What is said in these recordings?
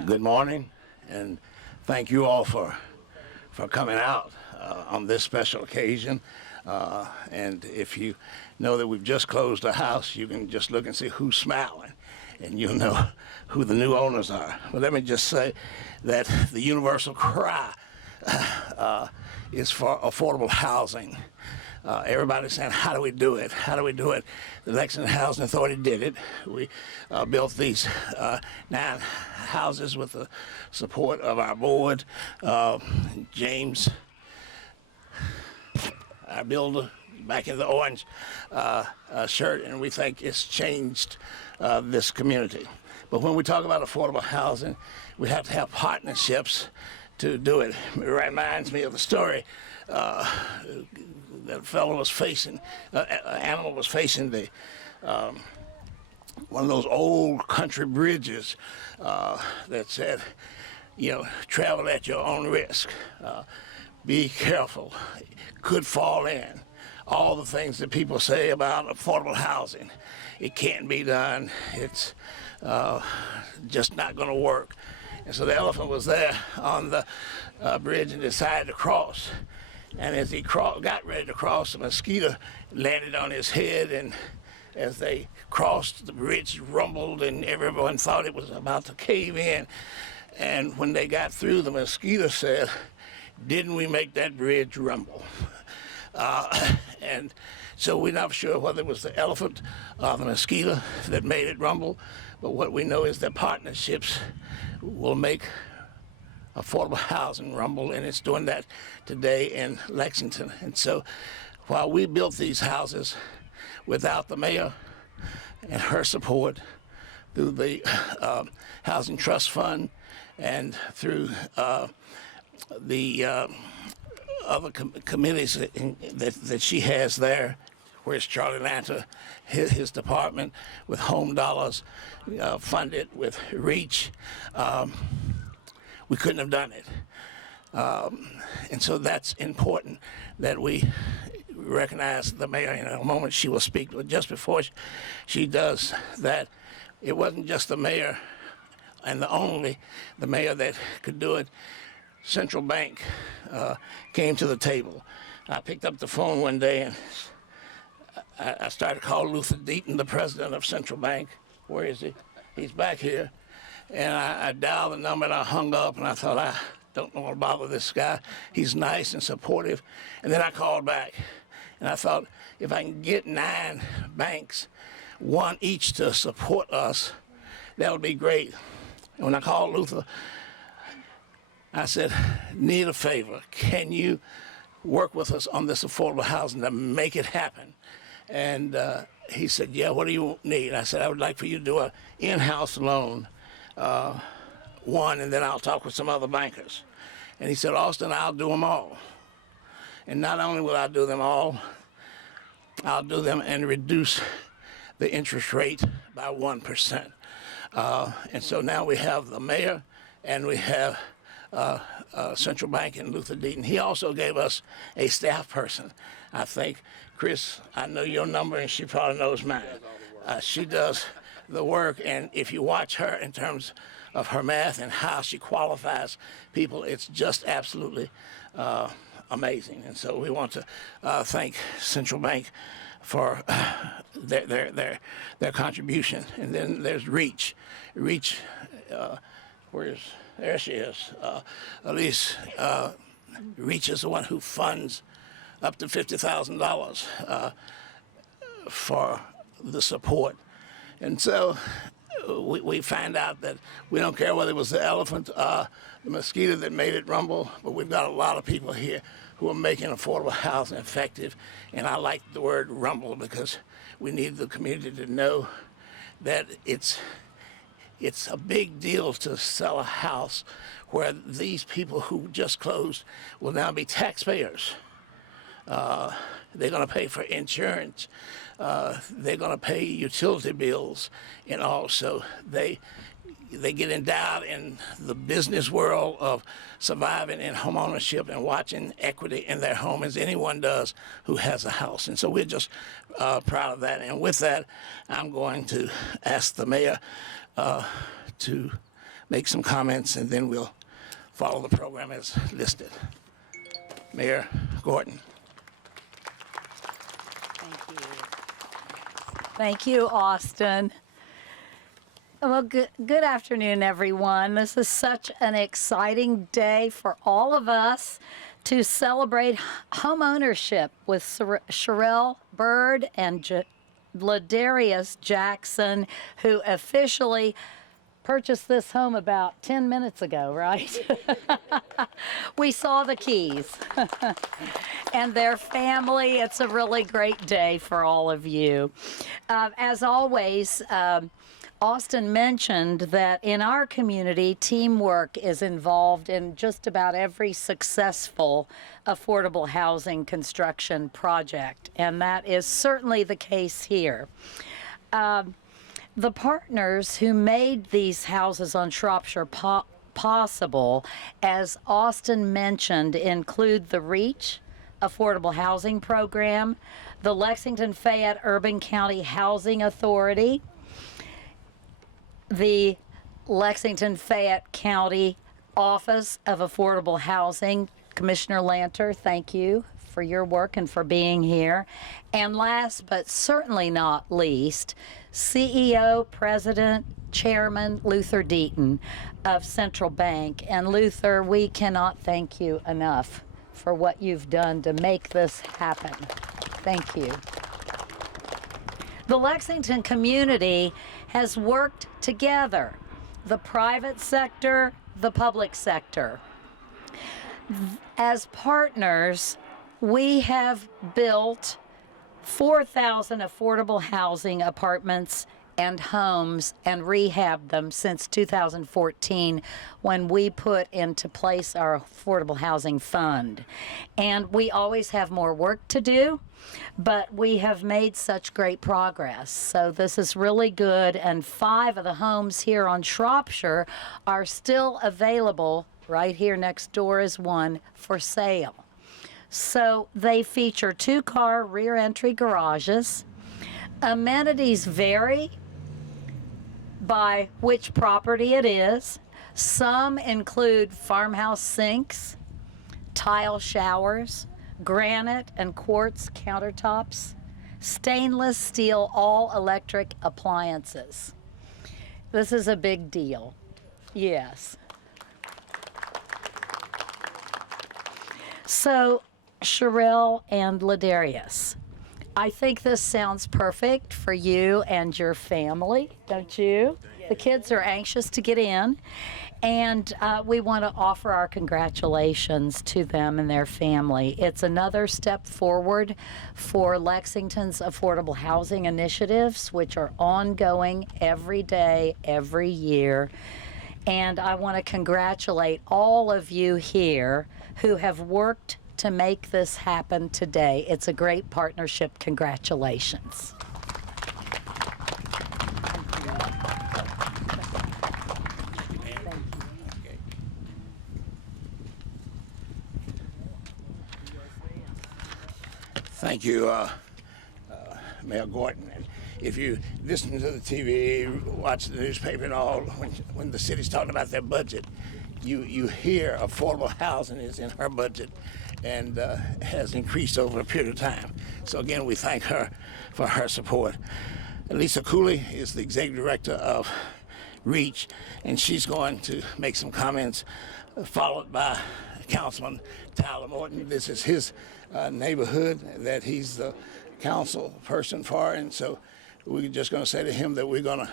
Good morning, and thank you all for coming out on this special occasion. And if you know that we've just closed a house, you can just look and see who's smiling, and you'll know who the new owners are. But let me just say that the universal cry is for affordable housing. Everybody's saying, how do we do it? How do we do it? The Lexington Housing Authority did it. We built these 9 houses with the support of our board. James, our builder, back in the orange shirt, and we think it's changed this community. But when we talk about affordable housing, we have to have partnerships to do it. It reminds me of the story that fellow was facing, animal was facing the one of those old country bridges that said, travel at your own risk, be careful, could fall in. All the things that people say about affordable housing, it can't be done, it's just not going to work. And so the elephant was there on the bridge and decided to cross. And as he got ready to cross, a mosquito landed on his head, and as they crossed, the bridge rumbled, and everyone thought it was about to cave in. And when they got through, the mosquito said, "Didn't we make that bridge rumble?" And so we're not sure whether it was the elephant or the mosquito that made it rumble, but what we know is that partnerships will make affordable housing rumble, and it's doing that today in Lexington. And so while we built these houses without the mayor and her support through the Housing Trust Fund and through the other committees that she has there, where's Charlie Lanta, his department, with Home Dollars, funded with REACH, we couldn't have done it. And so that's important that we recognize the mayor. In a moment she will speak, but just before she does that, it wasn't just the mayor and the mayor that could do it. Central Bank came to the table. I picked up the phone one day and I started to call Luther Deaton, the president of Central Bank. Where is he? He's back here. And I dialed the number and I hung up, and I thought, I don't want to bother this guy. He's nice and supportive. And then I called back and I thought, if I can get 9 banks, 1 each to support us, that would be great. And when I called Luther, I said, need a favor. Can you work with us on this affordable housing to make it happen? And he said, yeah, what do you need? I said, I would like for you to do an in-house loan, 1, and then I'll talk with some other bankers. And he said, Austin, I'll do them all. And not only will I do them all, I'll do them and reduce the interest rate by 1%. And so now we have the mayor and we have Central Bank and Luther Deaton. He also gave us a staff person. I think, Chris, I know your number and she probably knows mine. She does the work, and if you watch her in terms of her math and how she qualifies people, it's just absolutely amazing. And so we want to thank Central Bank for their contribution. And then there's REACH. REACH, there she is. Elise, REACH is the one who funds up to $50,000 for the support. And so we find out that we don't care whether it was the elephant, the mosquito that made it rumble, but we've got a lot of people here who are making affordable housing effective. And I like the word rumble because we need the community to know that it's a big deal to sell a house where these people who just closed will now be taxpayers. They're going to pay for insurance. They're going to pay utility bills, and also they get endowed in the business world of surviving in home ownership and watching equity in their home as anyone does who has a house. And so we're just proud of that. And with that, I'm going to ask the mayor to make some comments, and then we'll follow the program as listed. Mayor Gorton. Thank you. Thank you, Austin. Well, good afternoon, everyone. This is such an exciting day for all of us to celebrate home ownership with Sherelle Bird and Ladarius Jackson, who officially purchased this home about 10 minutes ago, right? We saw the keys. And their family. It's a really great day for all of you. As always, Austin mentioned that in our community, teamwork is involved in just about every successful affordable housing construction project, and that is certainly the case here. The partners who made these houses on Shropshire possible, as Austin mentioned, include the REACH Affordable Housing Program, the Lexington-Fayette Urban County Housing Authority, the Lexington-Fayette County Office of Affordable Housing. Commissioner Lanter, thank you for your work and for being here. And last but certainly not least, CEO, President, Chairman Luther Deaton of Central Bank. And Luther, we cannot thank you enough for what you've done to make this happen. Thank you. The Lexington community has worked together, the private sector, the public sector. As partners, we have built 4,000 affordable housing apartments and homes and rehabbed them since 2014 when we put into place our Affordable Housing Fund. And we always have more work to do, but we have made such great progress. So this is really good, and 5 of the homes here on Shropshire are still available. Right here next door is one for sale. So they feature 2-car rear entry garages. Amenities vary by which property it is. Some include farmhouse sinks, tile showers, granite and quartz countertops, stainless steel all-electric appliances. This is a big deal. Yes. So, Sherelle and Ladarius, I think this sounds perfect for you and your family, don't you? The kids are anxious to get in, and we want to offer our congratulations to them and their family. It's another step forward for Lexington's affordable housing initiatives, which are ongoing every day, every year. And I want to congratulate all of you here who have worked to make this happen today. It's a great partnership. Congratulations. Thank you, Mayor Gorton. And if you listen to the TV, watch the newspaper and all, when the city's talking about their budget, you hear affordable housing is in her budget and has increased over a period of time. So again, we thank her for her support. Lisa Cooley is the executive director of REACH, and she's going to make some comments, followed by Councilman Tyler Morton. This is his neighborhood that he's the council person for, and so we're just going to say to him that we're going to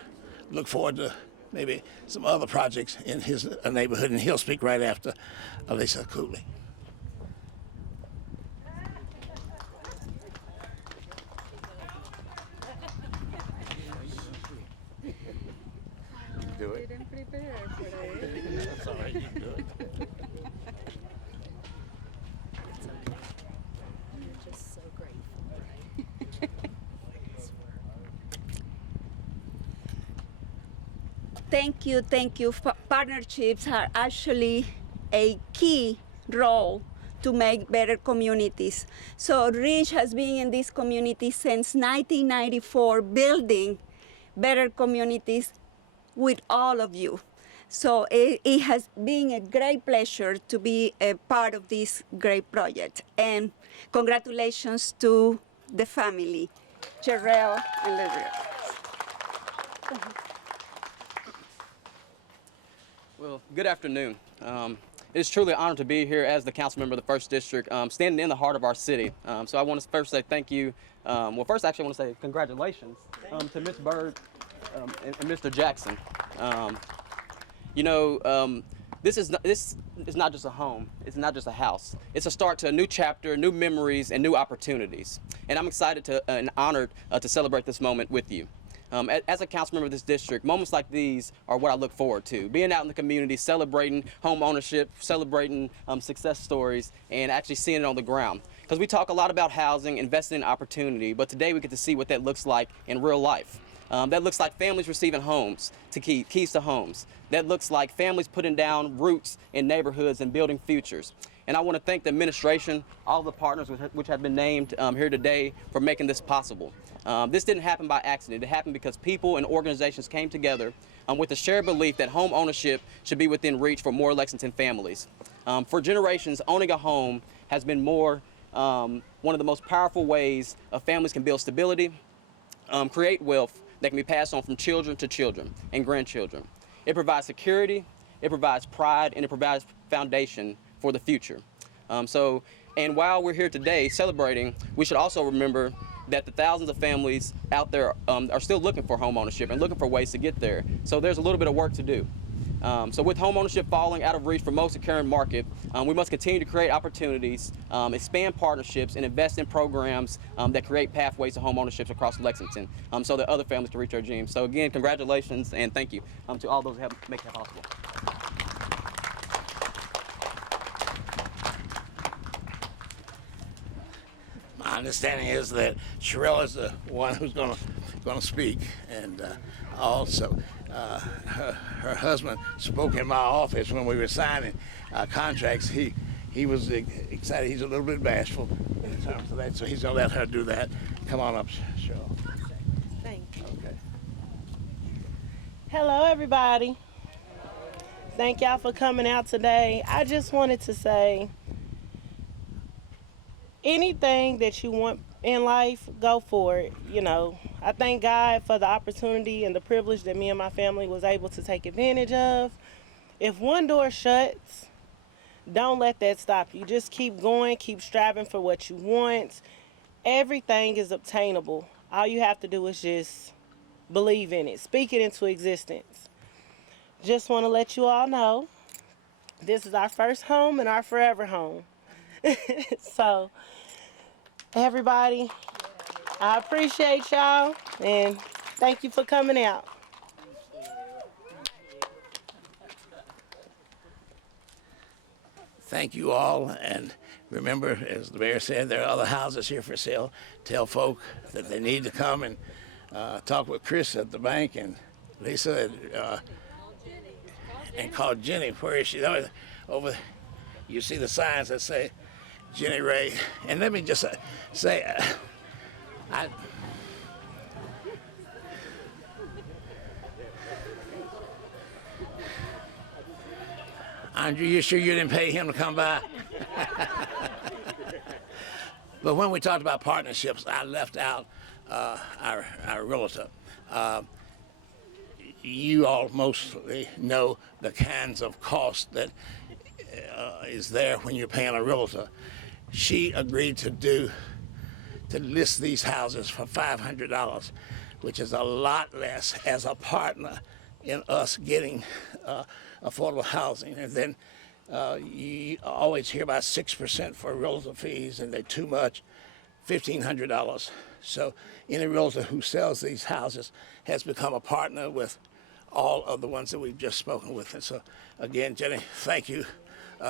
look forward to maybe some other projects in his neighborhood, and he'll speak right after Lisa Cooley. Do it. Didn't prepare for it. That's all right, you can do it. It's okay. You're just so grateful, right? Thank you. Partnerships are actually a key role to make better communities. So REACH has been in this community since 1994, building better communities with all of you. So it has been a great pleasure to be a part of this great project. And congratulations to the family, Sherelle and Larry. Well, good afternoon. It is truly an honor to be here as the council member of the 1st District, standing in the heart of our city. So I want to first say thank you. Well, first, actually, I want to say congratulations to Ms. Bird and Mr. Jackson. This is not just a home. It's not just a house. It's a start to a new chapter, new memories, and new opportunities. And I'm excited and honored to celebrate this moment with you. As a council member of this district, moments like these are what I look forward to. Being out in the community, celebrating home ownership, celebrating success stories, and actually seeing it on the ground. Because we talk a lot about housing, investing in opportunity, but today we get to see what that looks like in real life. That looks like families receiving homes, keys to homes. That looks like families putting down roots in neighborhoods and building futures. And I want to thank the administration, all the partners which have been named here today for making this possible. This didn't happen by accident. It happened because people and organizations came together with a shared belief that home ownership should be within reach for more Lexington families. For generations, owning a home has been one of the most powerful ways families can build stability, create wealth that can be passed on from children to children and grandchildren. It provides security, it provides pride, and it provides foundation for the future. And while we're here today celebrating, we should also remember that the thousands of families out there are still looking for home ownership and looking for ways to get there. So there's a little bit of work to do. So with home ownership falling out of reach for most of the current market, we must continue to create opportunities, expand partnerships, and invest in programs that create pathways to home ownership across Lexington so that other families can reach their dreams. So again, congratulations and thank you to all those who helped make that possible. My understanding is that Sherelle is the one who's going to speak, and also her husband spoke in my office when we were signing contracts. He was excited. He's a little bit bashful in terms of that, so he's going to let her do that. Come on up, Sherelle. Thank you. Okay. Hello, everybody. Thank y'all for coming out today. I just wanted to say, anything that you want in life, go for it. I thank God for the opportunity and the privilege that me and my family was able to take advantage of. If one door shuts, don't let that stop you. Just keep going, keep striving for what you want. Everything is obtainable. All you have to do is just believe in it, speak it into existence. Just want to let you all know, this is our first home and our forever home. So, everybody, I appreciate y'all and thank you for coming out. Thank you all, and remember, as the mayor said, there are other houses here for sale. Tell folk that they need to come and talk with Chris at the bank and Lisa and call Jenny. Where is she? Over. You see the signs that say Jenny Ray. And let me just say, Andrew, you sure you didn't pay him to come by? But when we talked about partnerships, I left out our realtor. You all mostly know the kinds of cost that is there when you're paying a realtor. She agreed to list these houses for $500, which is a lot less as a partner in us getting affordable housing. And then you always hear about 6% for realtor fees, and they're too much, $1,500. So any realtor who sells these houses has become a partner with all of the ones that we've just spoken with. And so again, Jenny, thank you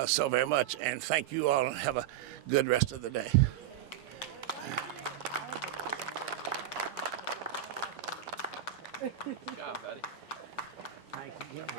so very much, and thank you all, and have a good rest of the day. Good job, buddy. Thank you.